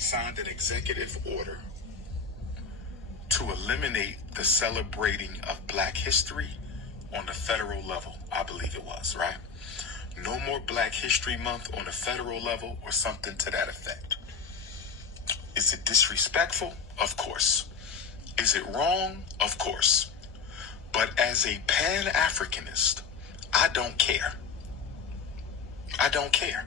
signed an executive order to eliminate the celebrating of Black history on the federal level. I believe it was, right? No more Black History Month on the federal level or something to that effect. Is it disrespectful? Of course. Is it wrong? Of course. But as a Pan-Africanist, I don't care. I don't care.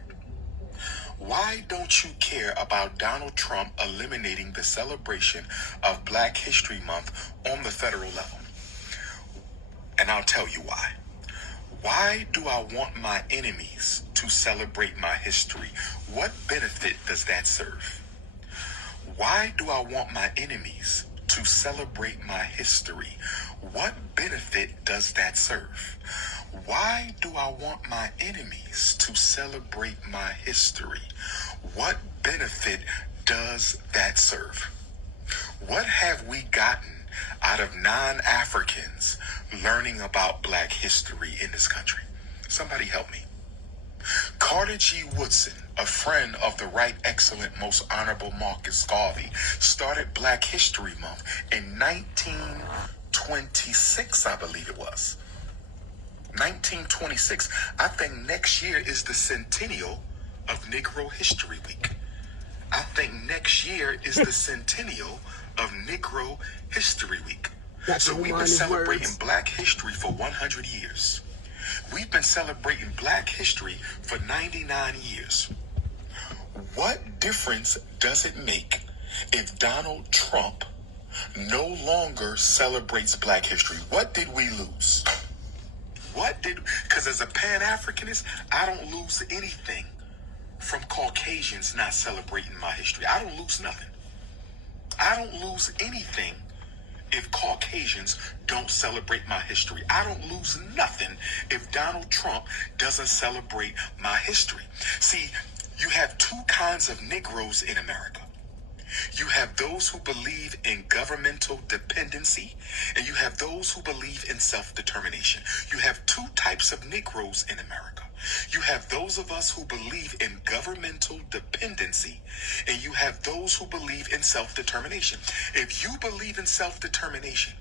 Why don't you care about Donald Trump eliminating the celebration of Black History Month on the federal level? And I'll tell you why. Why do I want my enemies to celebrate my history? What benefit does that serve? Why do I want my enemies to celebrate my history? What benefit does that serve? Why do I want my enemies to celebrate my history? What benefit does that serve? What have we gotten out of non-Africans learning about Black history in this country? Somebody help me. Carter G. Woodson, a friend of the Right Excellent Most Honorable Marcus Garvey, started Black History Month in 1926, I believe it was. 1926. I think next year is the centennial of Negro History Week. I think next year is the centennial of Negro History Week. So we've been celebrating Black history for 100 years. We've been celebrating Black history for 99 years. What difference does it make if Donald Trump no longer celebrates Black history? What did we lose? Because as a Pan-Africanist, I don't lose anything from Caucasians not celebrating my history. I don't lose nothing. I don't lose anything if Caucasians don't celebrate my history. I don't lose nothing if Donald Trump doesn't celebrate my history. See, you have two kinds of Negroes in America. You have those who believe in governmental dependency, and you have those who believe in self-determination. You have two types of Negroes in America. You have those of us who believe in governmental dependency, and you have those who believe in self-determination. If you believe in self-determination,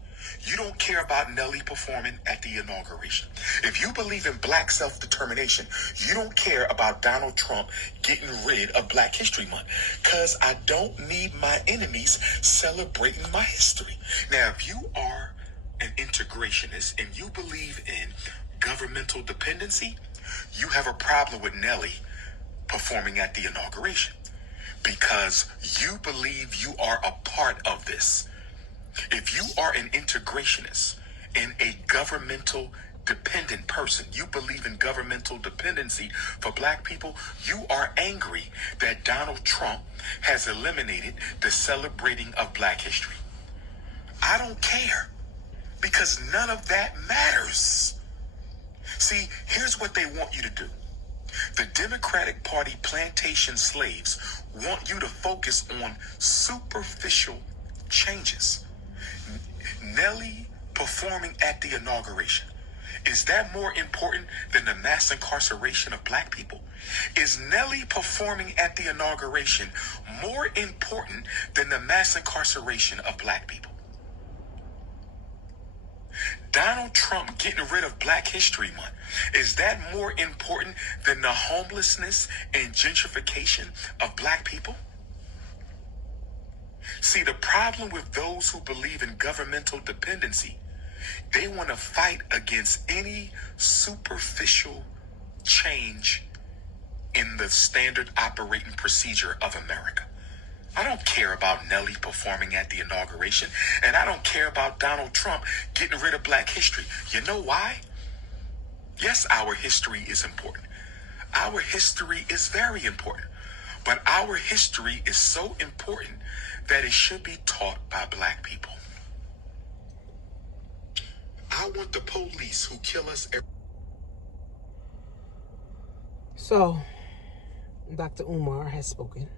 you don't care about Nelly performing at the inauguration. If you believe in Black self-determination, you don't care about Donald Trump getting rid of Black History Month, because I don't need my enemies celebrating my history. Now, if you are an integrationist and you believe in governmental dependency, you have a problem with Nelly performing at the inauguration, because you believe you are a part of this. If you are an integrationist and a governmental dependent person, you believe in governmental dependency for Black people, you are angry that Donald Trump has eliminated the celebrating of Black history. I don't care, because none of that matters. See, here's what they want you to do. The Democratic Party plantation slaves want you to focus on superficial changes. Nelly performing at the inauguration, is that more important than the mass incarceration of Black people? Is Nelly performing at the inauguration more important than the mass incarceration of Black people? Donald Trump getting rid of Black History Month, is that more important than the homelessness and gentrification of Black people? See, the problem with those who believe in governmental dependency, they want to fight against any superficial change in the standard operating procedure of America. I don't care about Nelly performing at the inauguration, and I don't care about Donald Trump getting rid of Black history. You know why? Yes, our history is important. Our history is very important. But our history is so important that it should be taught by Black people. I want the police who kill us every... So, Dr. Umar has spoken.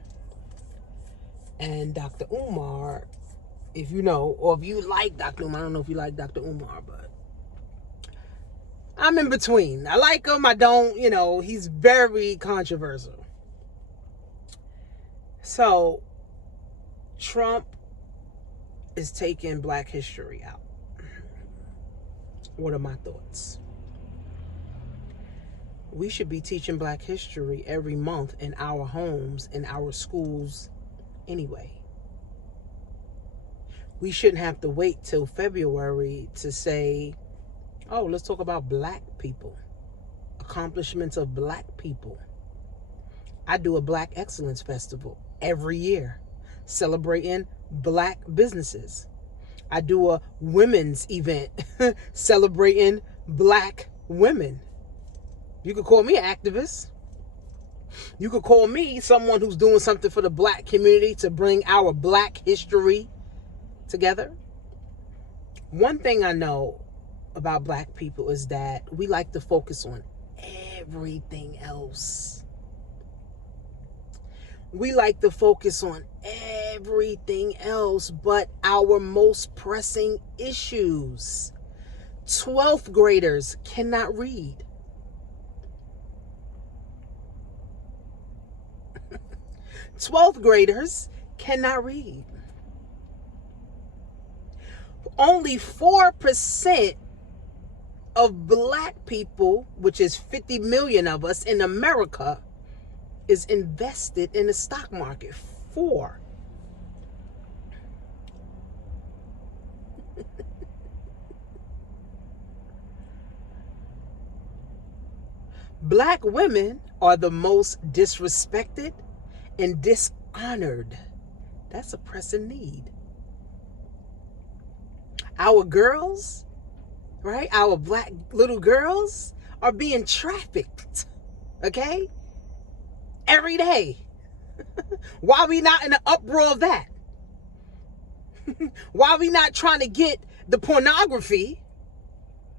And Dr. Umar, if you know, or if you like Dr. Umar, I don't know if you like Dr. Umar, but I'm in between. I like him, I don't, he's very controversial. So, Trump is taking Black history out. What are my thoughts? We should be teaching Black history every month in our homes, in our schools anyway. We shouldn't have to wait till February to say, oh, let's talk about Black people, accomplishments of Black people. I do a Black Excellence Festival every year, celebrating Black businesses. I do a women's event celebrating Black women. You could call me an activist. You could call me someone who's doing something for the Black community to bring our Black history together. One thing I know about Black people is that we like to focus on everything else. We like to focus on everything else but our most pressing issues. 12th graders cannot read. 12th graders cannot read. Only 4% of Black people, which is 50 million of us in America, is invested in the stock market. 4. Black women are the most disrespected and dishonored. That's a pressing need. Our girls, right? Our Black little girls are being trafficked, okay? Every day. Why are we not in the uproar of that? Why are we not trying to get the pornography,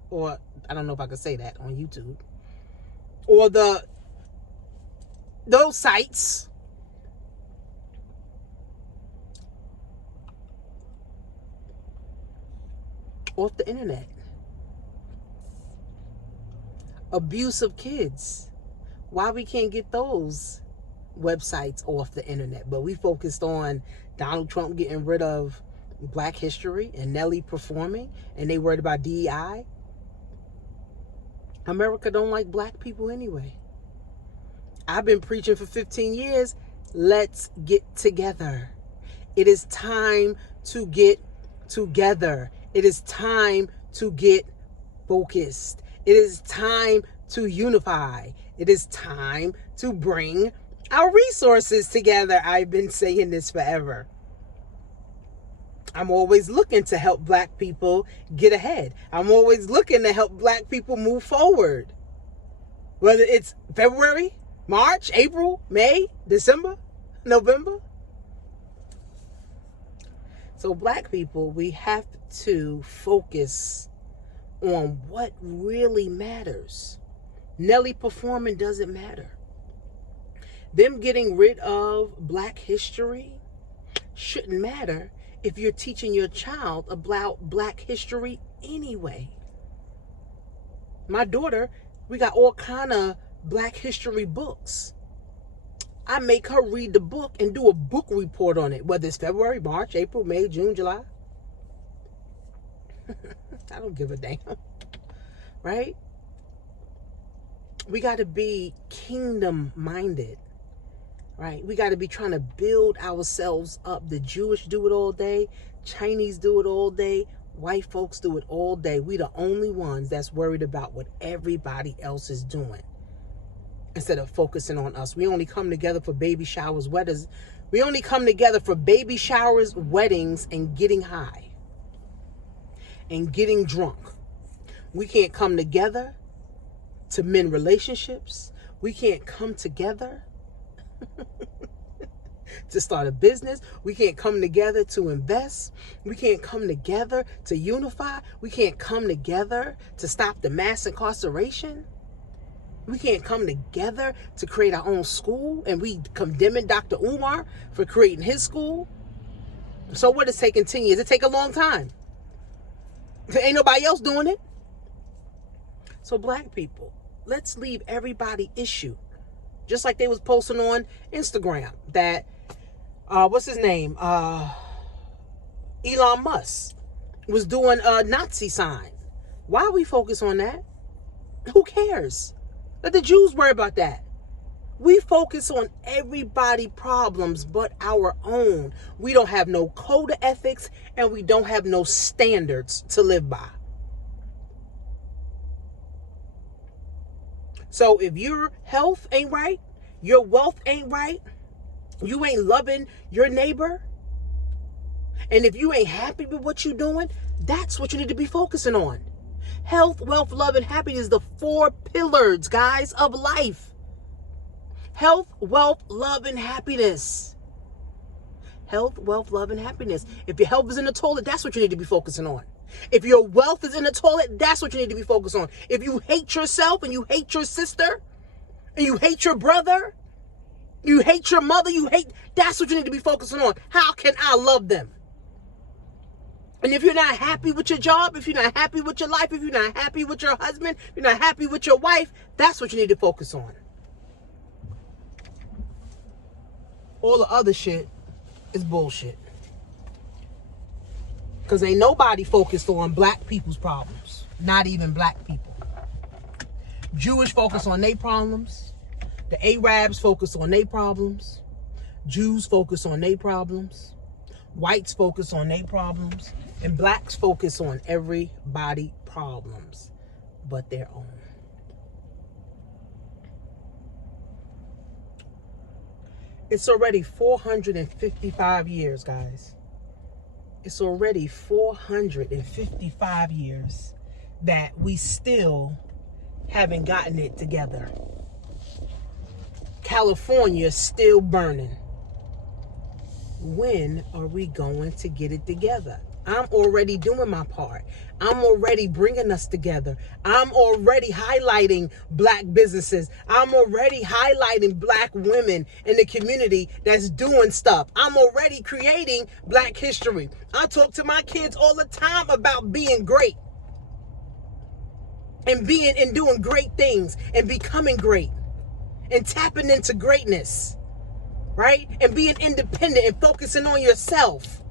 or I don't know if I could say that on YouTube, or those sites off the internet? Abuse of kids. Why we can't get those websites off the internet? But we focused on Donald Trump getting rid of Black history and Nelly performing, and they worried about DEI. America don't like Black people anyway. I've been preaching for 15 years. Let's get together. It is time to get together. It is time to get focused. It is time to unify. It is time to bring our resources together. I've been saying this forever. I'm always looking to help Black people get ahead. I'm always looking to help Black people move forward. Whether it's February, March, April, May, December, November. So Black people, we have to focus on what really matters. Nelly performing doesn't matter. Them getting rid of Black history shouldn't matter if you're teaching your child about Black history anyway. My daughter, we got all kind of Black history books. I make her read the book and do a book report on it, whether it's February, March, April, May, June, July. I don't give a damn, right? We got to be kingdom minded, right? We got to be trying to build ourselves up. The Jewish do it all day. Chinese do it all day. White folks do it all day. We the only ones that's worried about what everybody else is doing instead of focusing on us. We only come together for baby showers, weddings. We only come together for baby showers, weddings, and getting high and getting drunk. We can't come together to mend relationships. We can't come together to start a business. We can't come together to invest. We can't come together to unify. We can't come together to stop the mass incarceration. We can't come together to create our own school, and we condemning Dr. Umar for creating his school. So what is taking 10 years? It take a long time. Ain't nobody else doing it. So Black people, let's leave everybody issue. Just like they was posting on Instagram that what's his name? Elon Musk was doing a Nazi sign. Why we focus on that? Who cares? Let the Jews worry about that. We focus on everybody's problems but our own. We don't have no code of ethics and we don't have no standards to live by. So if your health ain't right, your wealth ain't right, you ain't loving your neighbor, and if you ain't happy with what you're doing, that's what you need to be focusing on. Health, wealth, love, and happiness, the 4 pillars, guys, of life. Health, wealth, love, and happiness. Health, wealth, love, and happiness. If your health is in the toilet, that's what you need to be focusing on. If your wealth is in the toilet, that's what you need to be focused on. If you hate yourself and you hate your sister and you hate your brother, you hate your mother, that's what you need to be focusing on. How can I love them? And if you're not happy with your job, if you're not happy with your life, if you're not happy with your husband, if you're not happy with your wife, that's what you need to focus on. All the other shit is bullshit. Because ain't nobody focused on black people's problems. Not even black people. Jewish focus on their problems. The Arabs focus on their problems. Jews focus on their problems. Whites focus on their problems. And blacks focus on everybody's problems but their own. It's already 455 years, guys. It's already 455 years that we still haven't gotten it together. California is still burning. When are we going to get it together? I'm already doing my part. I'm already bringing us together. I'm already highlighting black businesses. I'm already highlighting black women in the community that's doing stuff. I'm already creating black history. I talk to my kids all the time about being great and doing great things and becoming great and tapping into greatness, right? And being independent and focusing on yourself,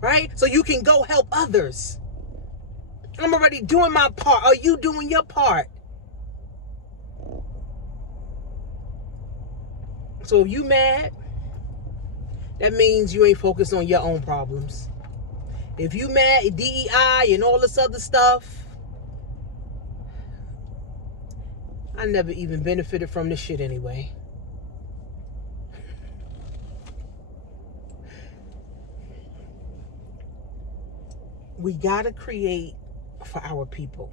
right? So you can go help others. I'm already doing my part. Are you doing your part? So if you mad, that means you ain't focused on your own problems. If you mad, DEI and all this other stuff, I never even benefited from this shit anyway. We gotta create for our people.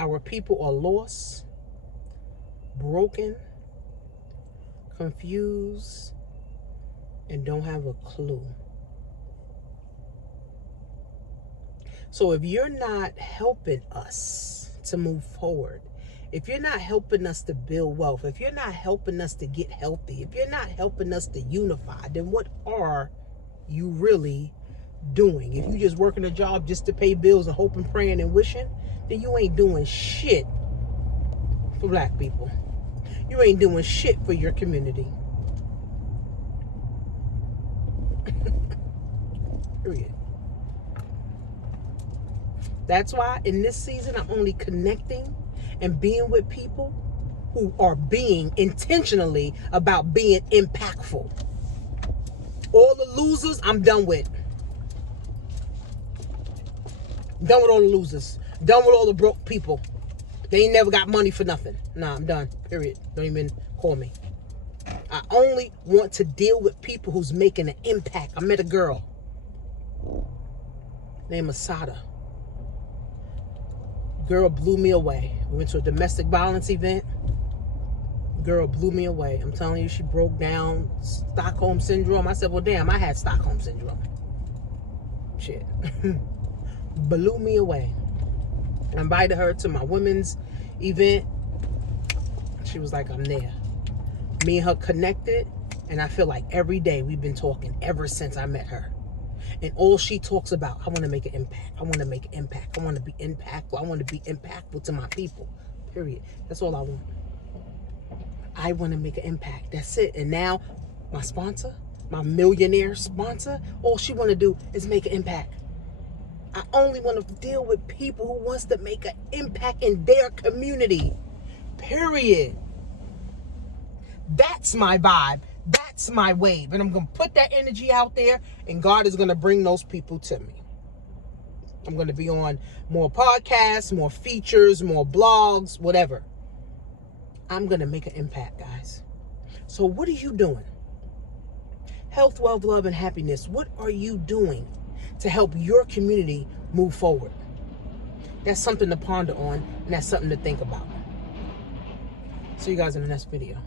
Our people are lost, broken, confused, and don't have a clue. So if you're not helping us to move forward, if you're not helping us to build wealth, if you're not helping us to get healthy, if you're not helping us to unify, then what are you really doing? If you just working a job just to pay bills and hoping, praying, and wishing, then you ain't doing shit for black people. You ain't doing shit for your community. Period. That's why in this season I'm only connecting and being with people who are being intentionally about being impactful. All the losers, I'm done with. Done with all the losers. Done with all the broke people. They ain't never got money for nothing. Nah, I'm done. Period. Don't even call me. I only want to deal with people who's making an impact. I met a girl named Asada. Girl blew me away. We went to a domestic violence event. Girl blew me away. I'm telling you, she broke down Stockholm Syndrome. I said, well, damn, I had Stockholm Syndrome. Shit. Blew me away. I invited her to my women's event. She was like, I'm there. Me and her connected, and I feel like every day we've been talking ever since I met her. And all she talks about, I want to make an impact. I want to make an impact. I want to be impactful. I want to be impactful to my people. Period. That's all I want. I want to make an impact. That's it. And now my sponsor, my millionaire sponsor, all she want to do is make an impact. I only want to deal with people who wants to make an impact in their community. Period. That's my vibe. That's my wave. And I'm going to put that energy out there, and God is going to bring those people to me. I'm going to be on more podcasts, more features, more blogs, whatever. I'm going to make an impact, guys. So what are you doing? Health, wealth, love, and happiness. What are you doing to help your community move forward? That's something to ponder on, and that's something to think about. See you guys in the next video.